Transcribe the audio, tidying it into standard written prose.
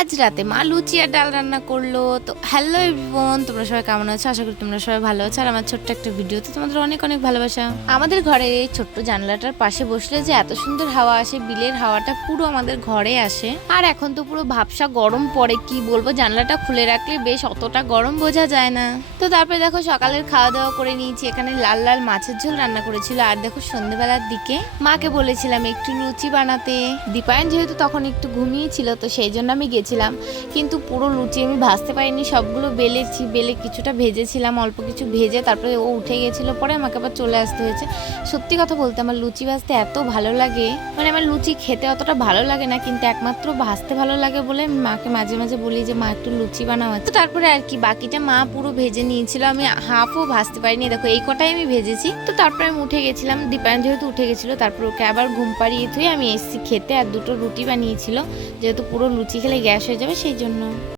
আজ রাতে মা লুচি আর ডাল রান্না করলো। তো হ্যালো এভরিওয়ান, তোমরা সবাই কেমন আছো? আশা করি তোমরা সবাই ভালো আছো। আর আমার ছোট্ট একটা ভিডিওতে তোমাদের অনেক অনেক ভালোবাসা। আমাদের ঘরে এই ছোট্ট জানলাটার পাশে বসলে যে এত সুন্দর হাওয়া আসে, বিলের হাওয়াটা পুরো আমাদের ঘরে আসে। আর এখন তো পুরো ভাবসা গরম পড়ে, কি বলবো, জানলাটা খুলে রাখলে বেশ অতটা গরম বোঝা যায় না। তো তারপরে দেখো সকালের খাওয়া দাওয়া করে নিয়েছি। এখানে লাল লাল মাছের ঝোল রান্না করেছিল। আর দেখো সন্ধ্যেবেলার দিকে মাকে বলেছিলাম একটু লুচি বানাতে। দীপায়ন যেহেতু তখন একটু ঘুমিয়েছিল, তো সেই জন্য আমি গেছিলাম, কিন্তু পুরো লুচি আমি ভাজতে পারিনি। সবগুলো বেলেছি, বেলে কিছুটা ভেজেছিলাম, অল্প কিছু ভেজে তারপরে ও উঠে গেছিলো, পরে আমাকে আবার চলে আসতে হয়েছে। সত্যি কথা বলতে আমার লুচি ভাজতে এত ভালো লাগে, মানে আমার লুচি খেতে অতটা ভালো লাগে না, কিন্তু একমাত্র ভাজতে ভালো লাগে বলে মাকে মাঝে মাঝে বলি যে মা একটু লুচি বানাও। তো তারপরে আর কি বাকিটা মা পুরো ভেজে নিয়েছিল, আমি হাফও ভাজতে পারিনি। দেখো এই কটাই আমি ভেজেছি। তো তারপরে আমি উঠে গেছিলাম, দীপায়ন যেহেতু উঠে গেছিলো, তারপর ওকে আবার ঘুম পাড়িয়ে থুয়ে আমি এসেছি খেতে। আর দুটো রুটি বানিয়েছিল, যেহেতু পুরো লুচি খেলে গ্যাস হয়ে যাবে সেই জন্য।